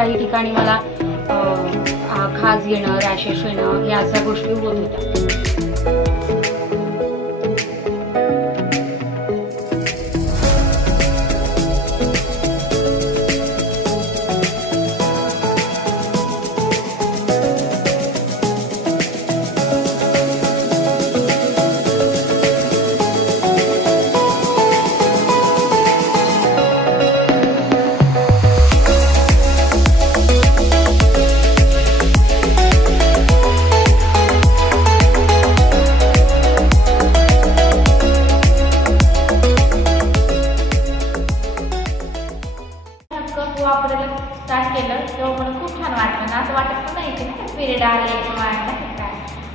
काही ठिकाणी मला खाज येणं, रॅशेस येणं ह्या अशा गोष्टी होत होत्या. वापरायला स्टार्ट केलं तेव्हा मला खूप छान वाटलं. असं वाटत पण नाही की पिरियड आले किंवा काय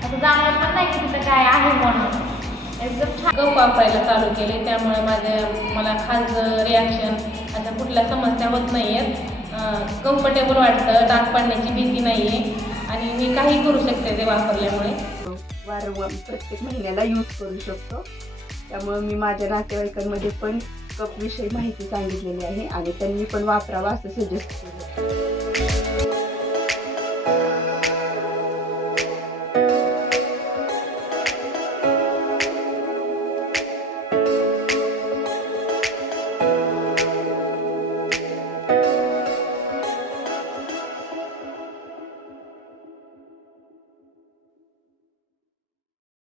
असं जाणवत पण नाही की तिथं काय आहे म्हणून. एकदम छान कप वापरायला चालू केले, त्यामुळे मला खाज रिॲक्शन अशा कुठल्या समस्या होत नाही आहेत. कम्फर्टेबल वाटतं, डाग पडण्याची भीती नाही आहे आणि मी काही करू शकते ते वापरल्यामुळे. वारंवार प्रत्येक महिन्याला यूज करू शकतो. त्यामुळे मी माझ्या नातेवाईकांमध्ये पण कपविषयी माहिती सांगितलेली आहे आणि त्यांनी पण वापरावा असं सजेस्ट केलं.